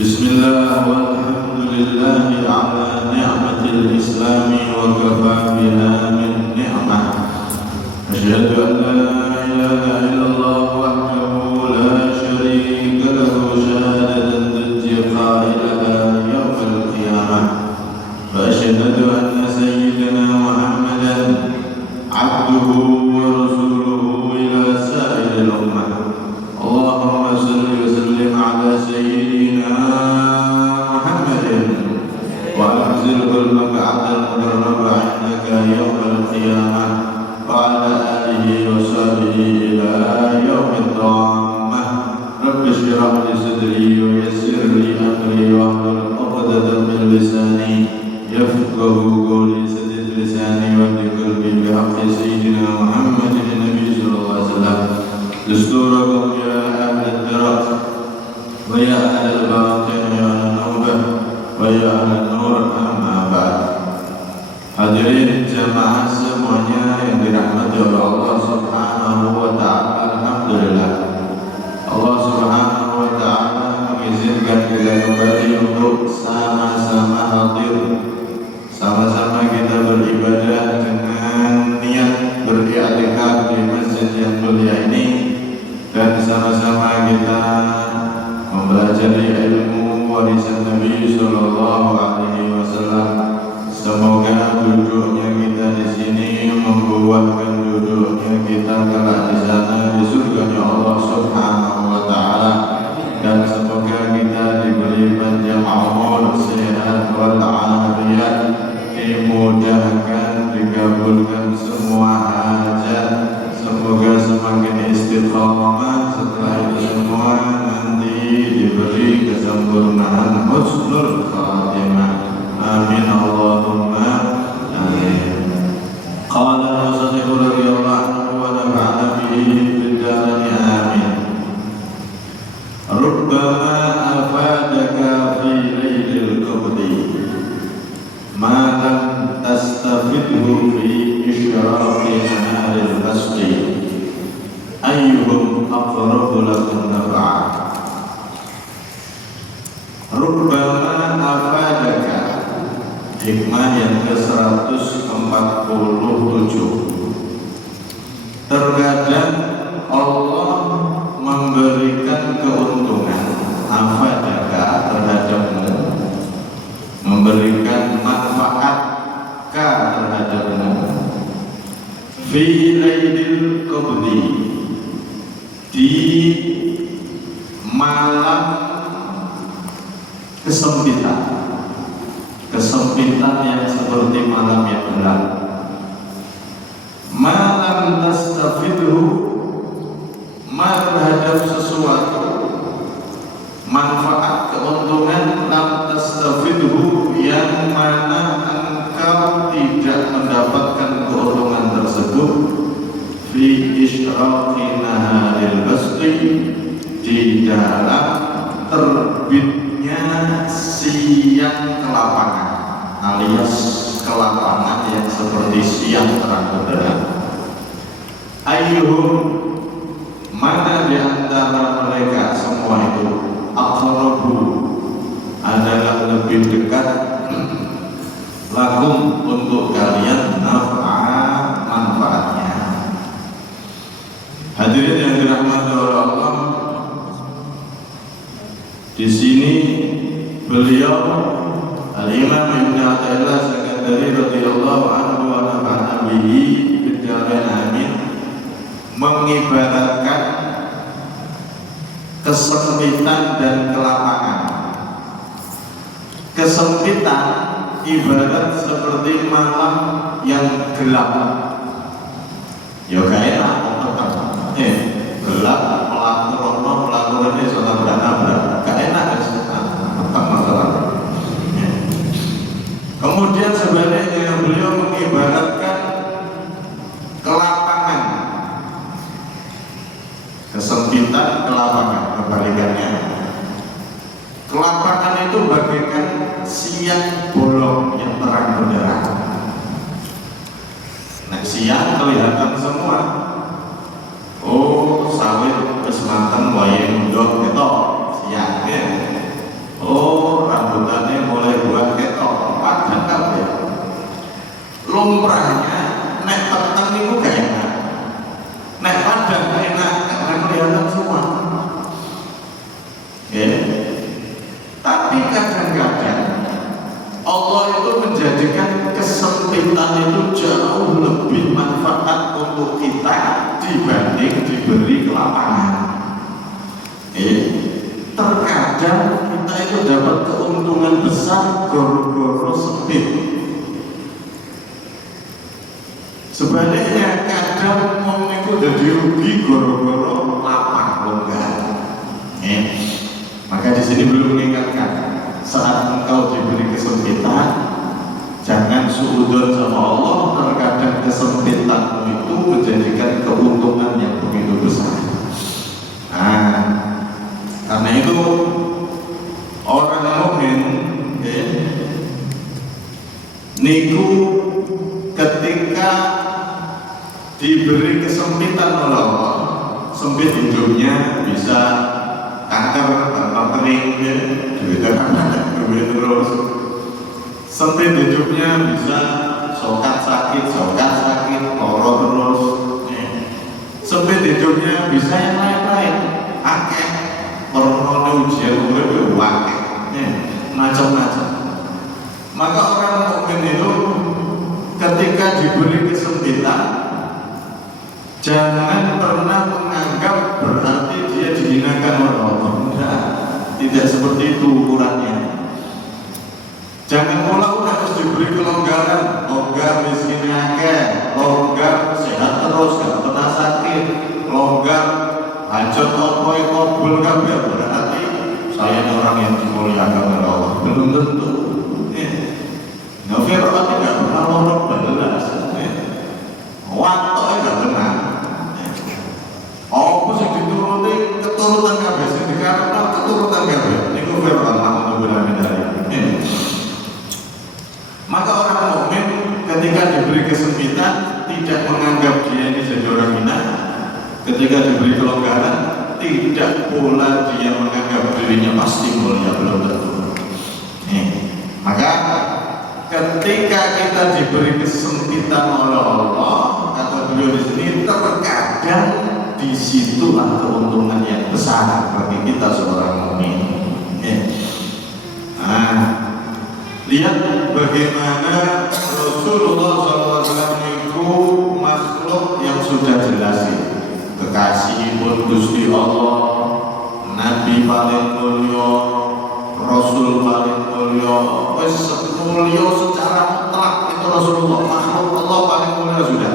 Bismillah walhamdulillahi ala ni'matil islami wa kafa biha min ni'mah. Asyhadu an la ilaha illallah wahdahu la syarika lahu syahadatan tunji qailaha yawmal qiyamah. Wa asyhadu anna sayyidina Muhammadan abduhu wa rasuluhu ila sa'iril ummah. Allahumma salli wa sallim ala sayyidina Muhammadin wa anzil qalbaka 'ala al-mukarrama 'indaka yawmal qiyamah wa ala alihi wa sahbihi ila yaumid dhammah. Rabbi shrah li sadri wa yassir li amri wa hlul 'uqdatam min lisani yafqahu qawli. Saddid lisani wa hdil qalbi bi haqqi sayyidina Muhammadin nabi sallallahu alaihi wasallam. Dusturakum ya ahlal darat wa ya ahlal batin ya an-nubah wa ya ahlal nur, amma ba'd. Hadirin jamaah semuanya yang dirahmati oleh Allah Subhanahu wa ta'ala, alhamdulillah Allah Subhanahu wa ta'ala mengizinkan kita kembali untuk sama-sama hadir, sama-sama kita beribadah dengan niat beriktikaf di masjid yang mulia ini, dan sama-sama kita mempelajari ilmu warisan Nabi Sallallahu Alaihi Wasallam. Semoga duduknya kita di sini membuahkan duduknya kita kelak di sana di surganya Allah Subhanahu Wa Taala, dan semoga kita diberi panjang umur, sehat walafiat, dimudahkan, dikabulkan semua hajat. Semoga semakin istiqamah, setelah itu semua nanti diberi kesempurnaan husnul khatimah. Amin Allahumma amin. Qala Rasulullah radhiyallahu anhu wa nafa'ana bihi fid darain amin. Rubbama afadaka fi lailil qabdi ma lam tastafidhu fi isyraqi naharil basqi ayyuhum aqrabu lakum naf'a. Rubbama afadaka, hikmah yang ke-147. Terkadang Allah memberikan keuntungan afadaka terhadapmu, memberikan manfaat ka terhadapmu, fi lailil qabdi, di malam kesempitan yang seperti malam yang gelap. Malam tastafidhu, terhadap sesuatu manfaat keuntungan, lam tastafidhu, yang mana engkau tidak mendapatkan keuntungan tersebut, fi isyraqi naharil basqi, di dalam terbitnya siang kelapangan, alias kelapangan yang seperti siang terang benderang. Ayyuhum, mana di antara mereka semua itu, aqrabu, adalah lebih dekat, lakum, untuk kalian, naf'a, manfaatnya. Hadirin yang dirahmati oleh Allah, di sini beliau Al-Imam Ibn Athaillah Sakandari radhiyallahu anhu wa nafa'ana bihi fid darain amin, mengibaratkan kesempitan dan kelapangan. Kesempitan ibarat seperti malam yang gelap. Ya kayak gelap, pelaku ini sholat berat, gak enak masalah. Kemudian sebaliknya beliau mengibaratkan kelapangan, kesempitan, kelapangan, kebalikannya. Kelapangan itu bagaikan siang bolong yang terang benderang. Nah, siang kelihatan semua. Oh, sawit wis mateng wae ndok ketok siang. Oh, lumrahnya nek peteng itu gak enak, nek padang gak enak karena kelihatan semua. Tapi kadang-kadang Allah itu menjadikan kesempitan itu jauh lebih manfaat untuk kita dibanding diberi kelapangan. Terkadang kita itu dapat keuntungan besar goro-goro sempit. Sebaliknya kadang orang itu jadi rugi goro-goro lapang longgar. Maka di sini belum mengingatkan saat engkau diberi kesempitan, jangan suudzon sama Allah. Terkadang kesempitanmu itu menjadikan keuntungan yang begitu besar. Karena itu orang mukmin niku ketika diberi kesempitan oleh Allah, sempit hidupnya bisa kanker tanpa kering, duit terus sempit hidupnya bisa sokat sakit, loro terus, sempit hidupnya bisa yang lain-lain, akeh permohonan ujian umur macam-macam. Maka orang mukmin itu ketika diberi kesempitan, jangan pernah menganggap berarti dia dihinakan oleh Allah. Tidak seperti itu ukurannya. Jangan pula harus diberi kelonggaran, longgar miskinnya akeh, longgar sehat terus, gak pernah sakit, longgar hajat apa kabul kabeh, berarti saya orang yang dimuliakan oleh Allah. Belum tentu. Fir'aun tidak pernah lorok belas, waktu tidak pernah. Apa sih dituruti keturutan kabeh, sing dikarepno keturutan kabeh. Niku Fir'aun alhamdulillah dari. Maka orang mukmin ketika diberi kesempitan tidak menganggap dia ini jadi orang hina. Ketika diberi kelonggaran tidak pula dia menganggap dirinya pasti mulia, belum tentu. Maka ketika kita diberi kesempitan oleh Allah, kata beliau di sini, terkadang disitulah keuntungan yang besar bagi kita seorang mukmin. Lihat bagaimana Rasulullah SAW itu makhluk yang sudah jelas, kekasih pun Gusti Allah, Nabi paling mulia, Rasul paling mulia, wes mulia secara mutlak itu Rasulullah, makhluk Allah paling mulia sudah.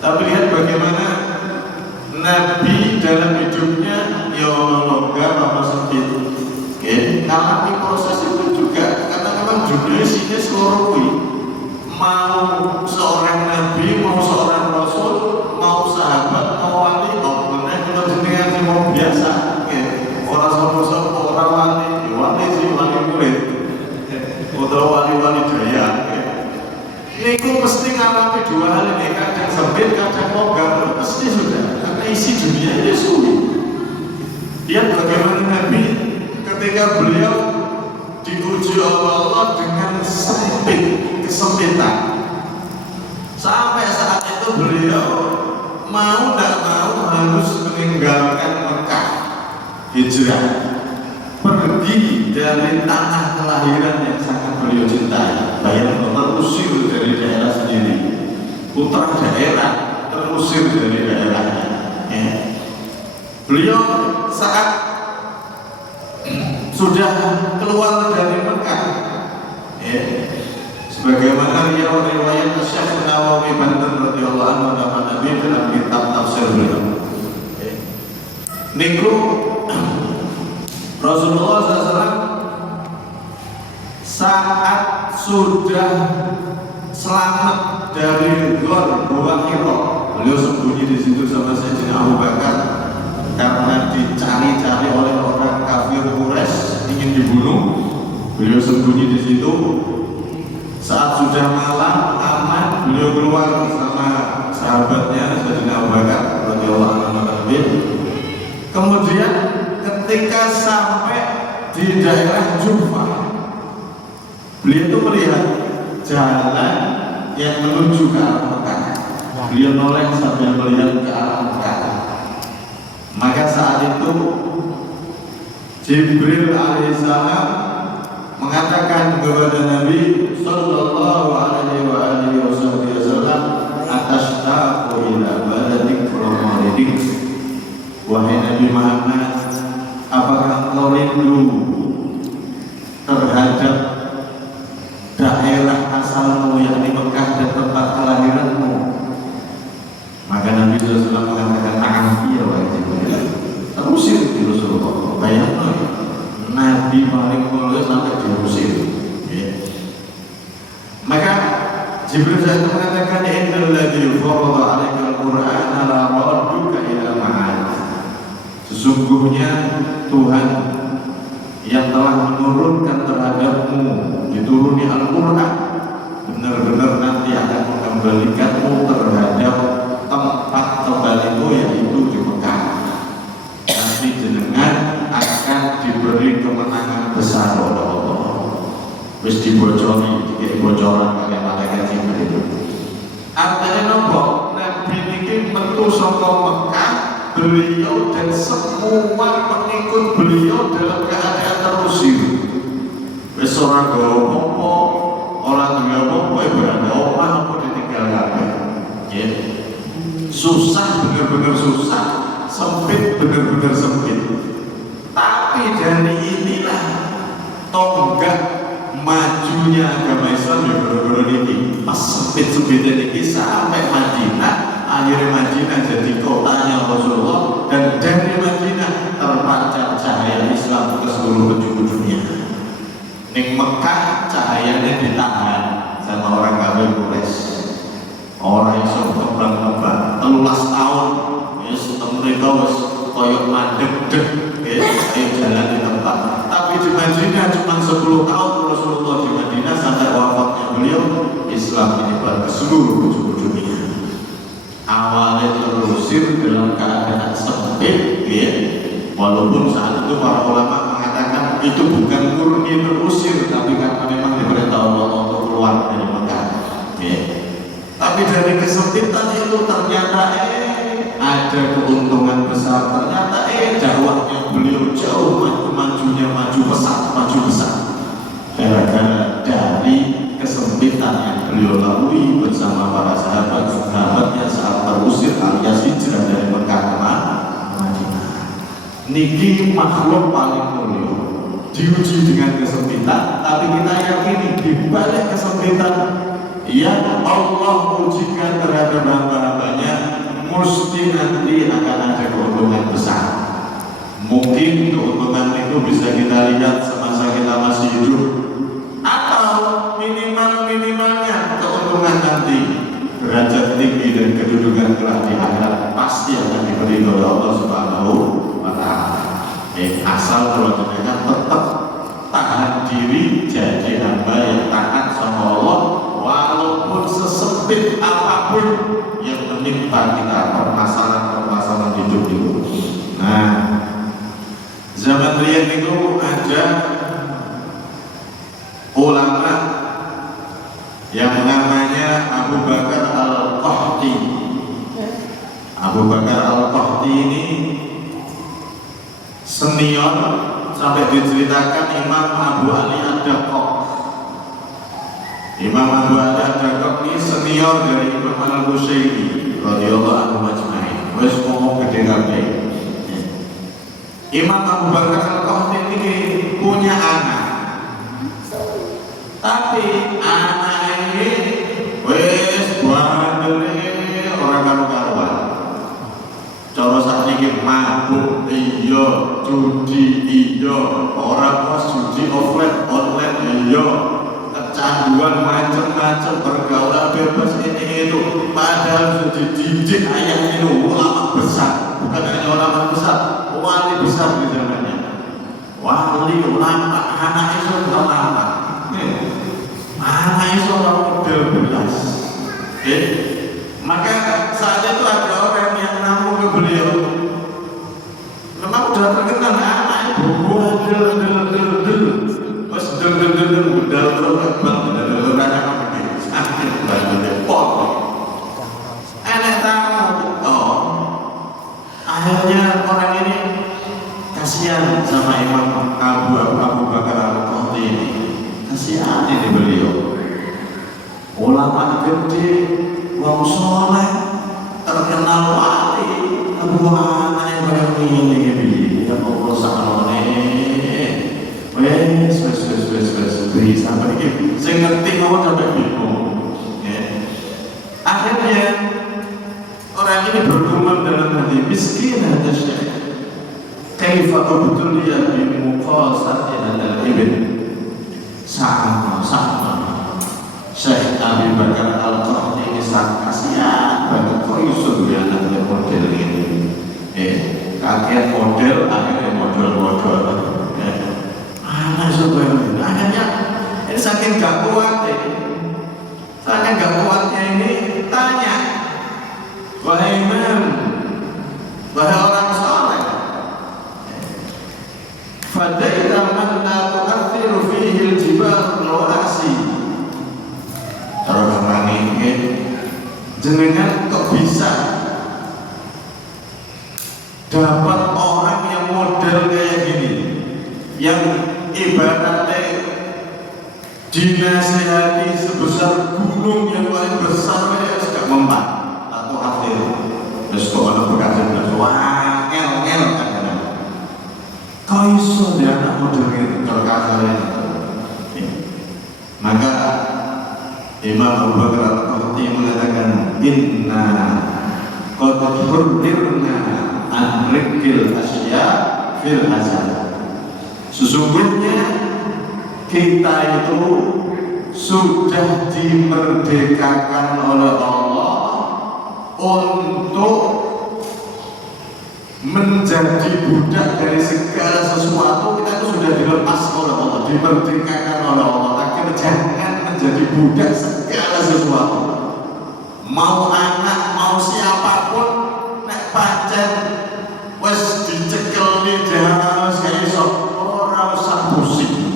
Tapi lihat bagaimana Nabi dalam hidupnya ya longgar apa sempit, ngalami proses itu juga karena memang dunia sini seluruh mau seorang Nabi, mau seorang Rasul, mau sahabat, mau wali, mau benar kalau jenengan mau biasa, orang sopo-sopo, orang wali sih wali murid, atau wali-wali daya. Niku mesti ngalami dua hal ini, kadang sempit, kadang longgar, pasti sudah. Karena isi dunia ini sulit. Lihat bagaimana Nabi ketika beliau diuji oleh Allah dengan kesempitan, sampai saat itu beliau mau tidak mau harus meninggalkan Mekah, hijrah, pergi dari tanah kelahiran yang sangat beliau cintai. Bayangkan terusir dari daerah sendiri, putra daerah terusir dari daerahnya. Beliau saat sudah keluar dari Mekah, sebagaimana riwayat Syekh Nawawi Banten radhiyallahu anhu dalam Nabi dalam kitab tafsir beliau. Niku Rasulullah SAW saat sudah selamat dari Gor Gua Hira, beliau sembunyi di situ sama Sayyidina Abu Bakar karena dicari-cari oleh orang kafir Quraisy ingin dibunuh. Beliau sembunyi di situ. Saat sudah malam aman, beliau keluar sama sahabatnya Sayyidina Abu Bakar radhiyallahu anhu. Kemudian ketika sampai di daerah Jufa, beliau itu melihat jalan yang menuju ke arah Mekah. Beliau noleh sambil melihat ke arah Mekah. Maka saat itu Jibril alaihissalam mengatakan kepada Nabi sallallahu alaihi wasallam, "Atastaqu ila baladik ramadidik." Wahai Nabi Muhammad, apakah engkau rindu terhadap daerah asalmu yakni Mekah dan tempat kelahiranmu? Maka Nabi SAW mengatakan, "Iya wahai Jibril." Terusir di Rasulullah. Bayangkan Nabi paling mulia sampai diusir. Maka Jibril SAW mengatakan, "Innal ladzi farada 'alaika al-Qur'ana la radduka ila ma'ad." Sesungguhnya Tuhan yang telah menurunkan terhadapmu, dituruni Al-Quran, benar-benar nanti akan mengembalikanmu terhadap tempat kembalimu, yaitu di Mekah. Nanti jenengan akan diberi kemenangan besar oleh Allah. Wis dibocori, bocoran oleh malaikat Jibril. Artinya nopo? Nabi ini metu saka Mekah, beliau dan semua pengikut beliau dalam keadaan terusir. Wis ora gawe apa-apa, ora duwe apa-apa, berada omah apa ditinggal kabeh. Nggih. Susah, benar-benar susah, sempit, benar-benar sempit. Tapi dari inilah tonggak majunya agama Islam ya benar-benar ini. Pas sempit-sempitnya ini sampai Madinah, akhirnya Madinah jadi kotanya Rasulullah, dan dari Madinah terpancar cahaya Islam ke seluruh penjuru dunia. Ning Mekah cahayanya ditahan sama orang kafir Quraisy. Orang iso kembang-kembang 13 tahun wis mereka wis koyo mandek dek jalan di tempat. Tapi di Madinah cuma 10 tahun Rasulullah di Madinah sampai wafatnya beliau, Islam menyebar ke seluruh penjuru dunia. Awalnya terusir dalam keadaan sempit, ya. Walaupun saat itu para ulama mengatakan itu bukan murni terusir, tapi karena memang diperintah Allah untuk keluar dari Mekah, ya. Tapi dari kesempitan itu ternyata ada keuntungan besar. Ternyata dakwahnya beliau jauh majunya maju besar. Gara-gara dari kesempitan yang beliau lalui bersama para sahabat-sahabatnya saat terusir alias hijrah dari Mekah ke Madinah. Niki makhluk paling mulia, diuji dengan kesempitan, tapi kita yakini di balik kesempitan yang Allah ujikan terhadap hamba-hambanya, mesti nanti akan ada keuntungan besar. Mungkin keuntungan itu bisa kita lihat semasa kita masih hidup, atau minimalnya keuntungan nanti derajat tinggi dan kedudukan kelak di akhirat pasti akan diberi oleh Allah Subhanahu wa Ta'ala. Asal kalau mereka tetap tahan diri jadi hamba yang taat sama Allah, walaupun sesempit apapun yang menimpa kita permasalahan hidup itu. Nah, zaman riyen itu ada ulama yang namanya Abu Bakar Al-Qahti. Abu Bakar Al-Qahti ini senior sampai diceritakan Imam Abu Ali Ad-Daqqaq. Imam Abu Ali Ad-Daqqaq ini senior dari Imam Al-Husaini radhiyallahu anhu majma'in. Wis ngomong gede kabeh. Imam Abu Bakar Al-Qahti ini punya anak. Tapi anak ini wis bandel orang karu-karuan. Cara sakniki mabuk iya, judi iya, orang pas judi online iya, kecanduan macam-macam, pergaulan bebas ini itu. Padahal sudah dididik ayah itu ulama besar, bukan hanya ulama besar, wali besar di zamannya. Wali ulama, anak itu ulama. Anak itu orang model belas. Maka saat itu ada orang yang namu ke beliau. Memang sudah terkenal anak itu del. Pas del budal terus bang del anak apa ini? Sakit banget. sendiri sampai ini saya ngerti mau sampai bingung ya. Akhirnya orang ini bergumam dalam hati, miskin ada syekh kaifa ubtuliya bi muqasati hadal ibn sama Syekh Abi Bakar Al-Qarni ini sangat kasihan banget kok iso ya anaknya model ini kakek model akhirnya model anak sebenarnya akhirnya ini saking gak kuat saking gak kuatnya ini tanya wahai imam wahai orang soleh fadaita man la tu'athiru fihi al-jibal al-wasi orang ini jenengan kok bisa dapat orang yang model kayak gini yang ibaratnya dinasihati sebesar gunung yang paling besar ya sudah mempan atau akhir terus kok ada bekas wah ngel kadang kau iso dia anak model itu terkasar maka Imam Abu Bakar Al-Qarni mengatakan inna qad hurdirna an rikil asya fil hasan sesungguhnya kita itu sudah dimerdekakan oleh Allah untuk menjadi budak dari segala sesuatu. Kita itu sudah dilepas oleh Allah, dimerdekakan oleh Allah. Akhirnya jangan menjadi budak segala sesuatu. Mau anak, mau siapapun, nek pancen wes dicekel di jalan kaya iso ora usah pusing.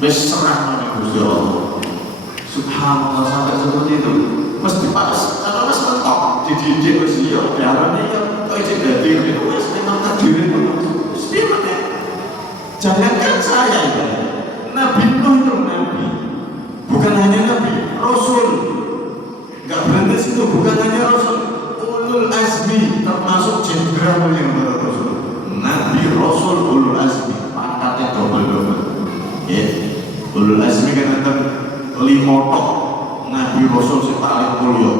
Wes serah nang Gusti Allah. Subhanallah sampai seperti itu. Mesti pas karena wes mentok dididik wis iya diarani ya kok iki dadi itu wis memang takdir itu. Mesti jangankan saya ya. Nabi Nuh itu nabi. Bukan hanya nabi, rasul. Enggak berhenti situ, bukan hanya rasul. Ulul azmi termasuk jenderal yang berasul. Nabi, rasul, ulul azmi pangkatnya double. Ya. Ulul azmi kan ada 5 tok. Nabi rasul sing paling mulia.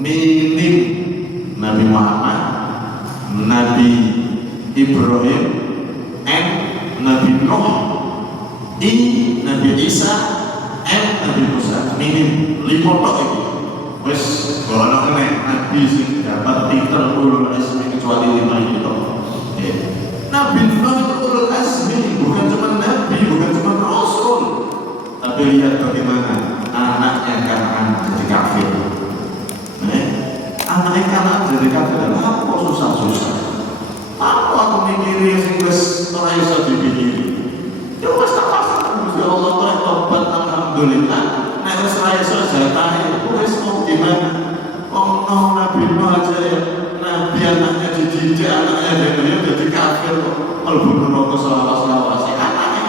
Minim Nabi Muhammad, Nabi Ibrahim, Nabi Nuh, Nabi Isa, Nabi Musa. Minim 5 tok iki. Wes kalau kena Nabi sing dapat titel ulul azmi kecuali 5 itu. Nabi Nuh itu ulul azmi, bukan cuma nabi, bukan cuma rasul. Tapi lihat bagaimana anaknya Kanaan jadi kafir. Anaknya Kanaan jadi kafir, apa susah-susah? Apa aku mikiri sing wis ora iso dipikiri? Ya wis tak pasrah Gusti Allah oleh tobat alhamdulillah. Nek wis ora iso jatahe wis mau gimana? Oh Nabi Nuh aja ya, Nabi anaknya dididik, anaknya jadi kafir kok mlebu neraka selawas-lawase anaknya.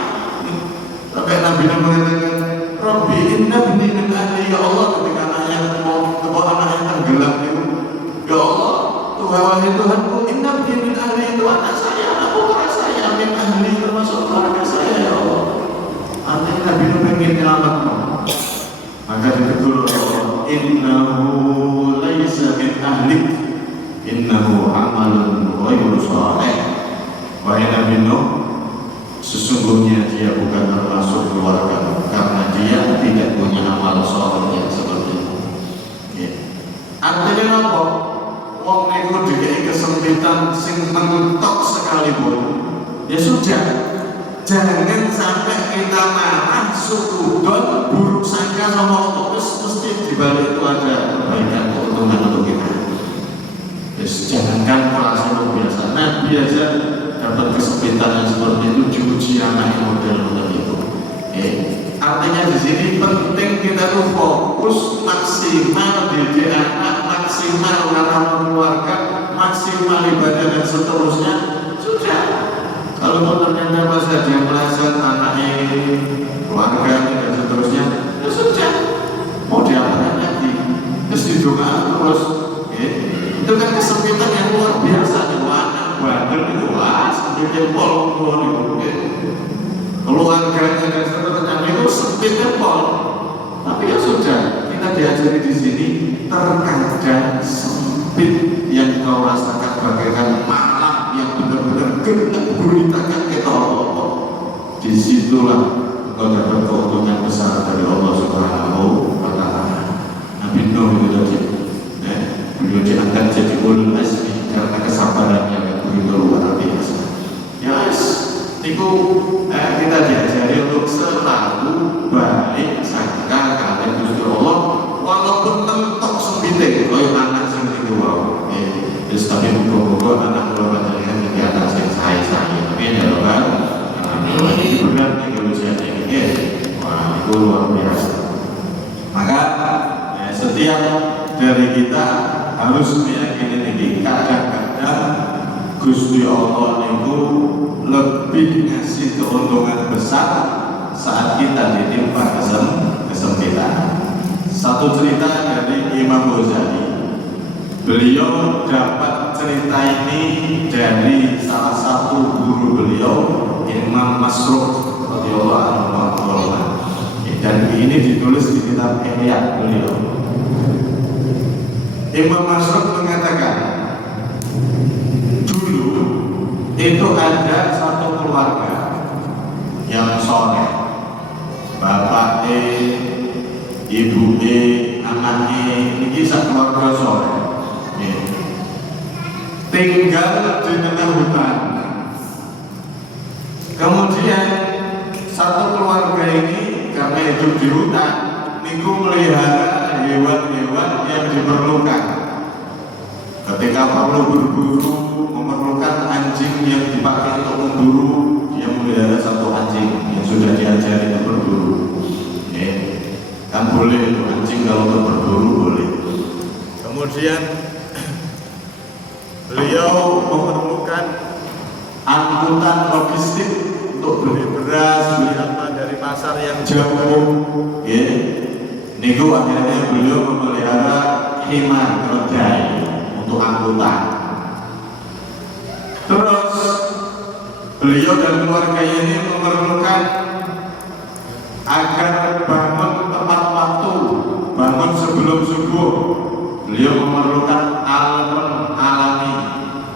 Sampai Nabi Nuh mengatakan, Rabbi innabni min ahli, ya Allah, ketika anaknya mau anaknya tenggelam itu, ya Allah, wahai Tuhanku, innabni min ahli, itu anak saya, anak putra saya, min ahli, termasuk keluarga saya, ya Allah. Artinya Nabi Nuh pengen nyelamat. Maka ditegur oleh Allah, innahu laisa min ahlik, innahu amalun ghairu shalih. Wahai Nabi Nuh, sesungguhnya dia bukan termasuk keluarga karena dia tidak punya amal saleh yang seperti itu. Ya. Artinya apa? Wong niku dikei kesempitan sing mentok sekalipun. Ya sudah, jangan sampai kita marah, sukudon, buruk sangka sama Allah. Mesti di balik itu ada kebaikan, keuntungan untuk kita. Terus jangankan kelas luar biasa, Nabi aja dapat kesempitan yang seperti itu diuji anak model itu. Artinya di sini penting kita tuh fokus maksimal didik anak, maksimal merawat keluarga, maksimal ibadah dan seterusnya. Sudah. Kalau ternyata masa dia merasa anaknya, keluarganya dan seterusnya, ya sudah. Mau diapakan lagi? Terus didoakan terus. Itu kan kesempitan yang luar biasa. Anak bandel itu wah, sampai jempol itu. Keluarganya dan seterusnya itu terkadang sempit yang kau rasakan bagaikan malam yang benar-benar gelap gulitakan kita Allah. Disitulah kau dapat keuntungan besar dari Allah Subhanahu wa Ta'ala. Nabi Nuh itu tadi, beliau diangkat jadi ulul azmi karena kesabarannya yang begitu luar biasa. Yes, itu kita diajari untuk selalu baik sangka kalian Gusti Allah, walaupun mentok sempite, koyo anak sing itu wow. Terus tapi buku-buku anak keluarga kalian jadi anak saya, tapi ya kan. Ini benar nih kalau saya ini, wah itu luar biasa. Maka setiap dari kita harus meyakini ini. Kadang-kadang Gusti Allah itu lebih ngasih keuntungan besar saat kita ditimpa kesempitan. Satu cerita dari Imam Ghazali. Beliau dapat cerita ini dari salah satu guru beliau, Imam Masruq radhiyallahu anhu. Dan ini ditulis di kitab Ihya beliau. Imam Masruq mengatakan, dulu itu ada satu keluarga yang soleh, bapak ibu anaknya, ini satu keluarga soleh. Tinggal di tengah hutan. Kemudian satu keluarga ini karena hidup di hutan, niku melihara hewan-hewan yang diperlukan. Ketika perlu berburu, memerlukan anjing yang dipakai untuk memburu, dia melihara satu anjing yang sudah diajari untuk berburu. Kan boleh itu anjing kalau untuk berburu boleh. Kemudian beliau memerlukan angkutan logistik untuk beli beras, beli apa dari pasar yang jauh. Niku akhirnya beliau memelihara himar keledai untuk angkutan. Terus beliau dan keluarga ini memerlukan agar bangun tepat waktu, bangun sebelum subuh. Beliau memerlukan alat alami.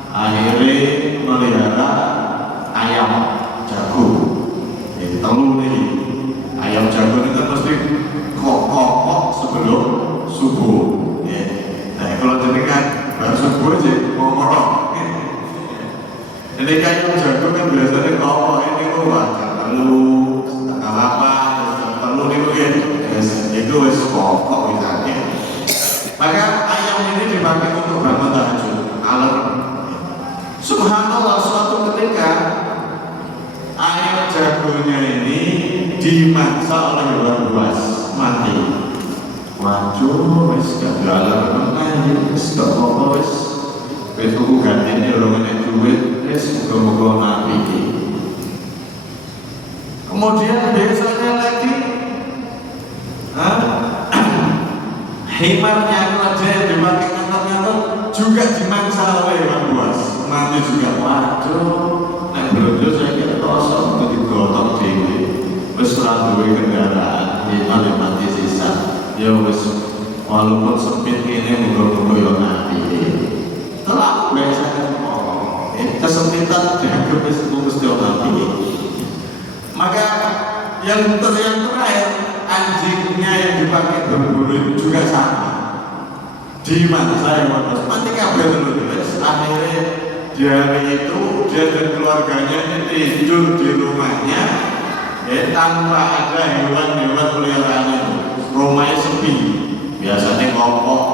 Akhirnya melihara ayam jago. Telur nih, ayam jago ini kan mesti kokok sebelum subuh. Nah kalau jenengan baru subuh aja ngomong. Jadi ayam jago kan biasanya kokok ini wajar telur, setengah 8, telur itu kan, itu wes kokok misalnya. Maka ayam ini dipakai untuk bangun tahajud, alarm. Subhanallah, suatu ketika ayam jagonya ini dimangsa oleh hewan buas, mati. Waduh, wes gak alarm, wes gak apa-apa, wes tuku ganti ini orang yang duit, wes moga-moga mati. Kemudian besoknya lagi, himarnya raja yang dipakai ngantar-ngantar juga dimangsa oleh hewan buas, mati juga. Waduh, nah belum saya kira kosong untuk digotong dewi. Wes ora duwe kendaraan, himar yang mati sisa. Ya wes walaupun sempit ini muga-muga yo mati. Telah biasa kesempitan dianggap mesti mati. Maka yang terakhir anjingnya yang dipakai berburu itu juga sama. Di mana saya mati kabel dulu. Akhirnya di hari itu dia dan keluarganya tidur di rumahnya, tanpa ada hewan-hewan peliharaan itu. Rumahnya sepi. Biasanya kokok,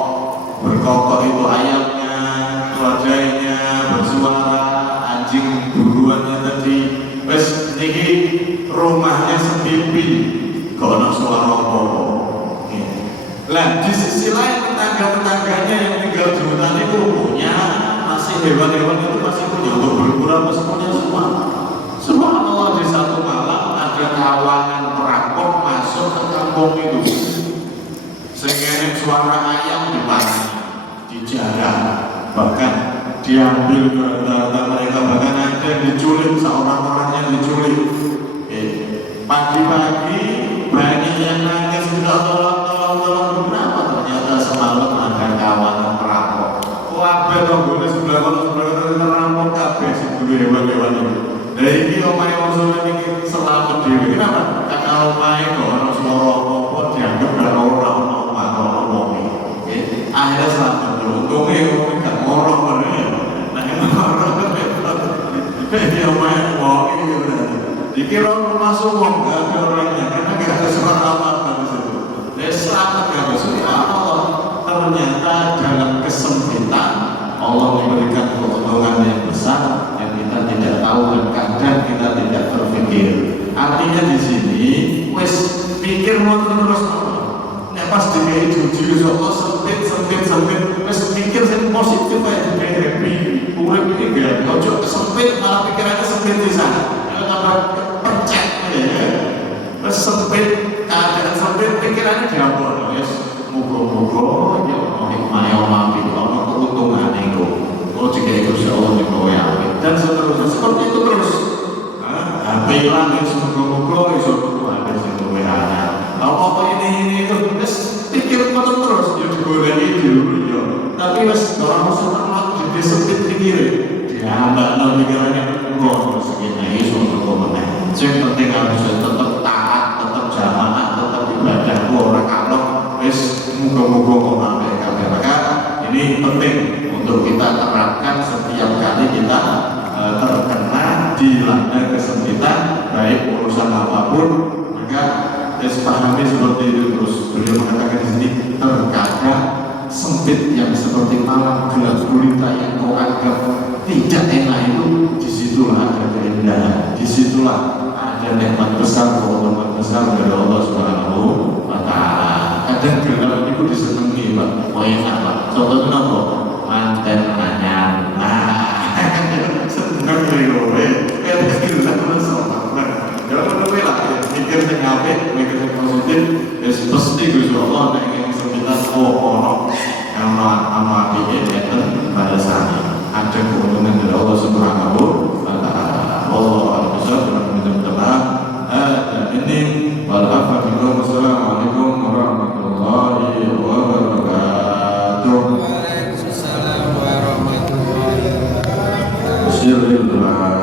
berkokok itu ayamnya, keluarganya bersuara, anjing buruannya tadi. Wes niki rumahnya sepi. Kono suara apa? Lah di sisi lain tetangga-tetangganya yang tinggal di hutan itu punya masih hewan-hewan itu masih punya untuk berburu masih punya semua. Subhanallah, di satu malam ada kawanan perampok masuk ke kampung itu. Sehingga suara ayam dipanggil, dijarah, bahkan diambil ke data mereka, bahkan ada yang diculik, seorang-orang yang diculik. Pagi-pagi banyak yang nangis, tidak tolong, kenapa? Ternyata semalam ada dhewe. Kenapa? Karena omah itu orang suara apa dianggap kalau orang omah kalau wong iki. Akhirnya selamat lho. Untunge wong gak ngorong ngono ya. Nah, ngorong ya omah wong iki berarti. Dikira masuk wong gak ada orangnya karena gak ada suara apa-apa di situ. Ya selamat ya Allah. Ternyata dalam kesempitan Allah memberikan keuntungan yang besar yang kita tidak tahu dan kadang kita tidak berpikir. Artinya di sini wes pikir mau terus nek pas dikai jujur Allah sempit wes pikir sing positif aja dikai happy urip iki gak ojo sempit malah pikirannya sempit di sana ya tambah pencet ya wes sempit keadaan sempit pikirannya diampun wes muga-muga ya hikmah itu ana keuntungan itu oh jika itu Allah ya dan seterusnya seperti itu terus HP hilang ya semoga-moga iso ada sing luwe ana apa ini itu wis pikir terus ya digoleki dulu ya tapi wis ora usah terlalu disempit pikir diambakno pikirannya ngono segini iso kok meneh sing penting harus tetap taat tetap jamaah tetap ibadah ora kalok wis muga-muga kok sampai kabeh maka ini penting untuk kita terapkan setiap kali kita terkena dilanda kesempitan baik urusan apapun maka pahami seperti itu terus beliau mengatakan di sini terkadang sempit yang seperti malam gelap gulita yang kau anggap tidak enak itu disitulah ada keindahan disitulah ada nikmat besar keutamaan besar dari Allah Subhanahu wa Ta'ala. Kadang gelap itu disenangi Pak oh enak Pak contohnya apa? Manten anyar seneng rewe gelap sama ya bener lah mikir sing apik mikir sing positif wis pasti Gusti Allah nek ingin sempitan ono apike enten balasane ada keuntungan dari Allah Subhanahu wa Ta'ala. Allah besar bermanfaat ini wassalamualaikum warahmatullahi wabarakatuh. Waalaikumsalam warahmatullahi wabarakatuh. Bismillah.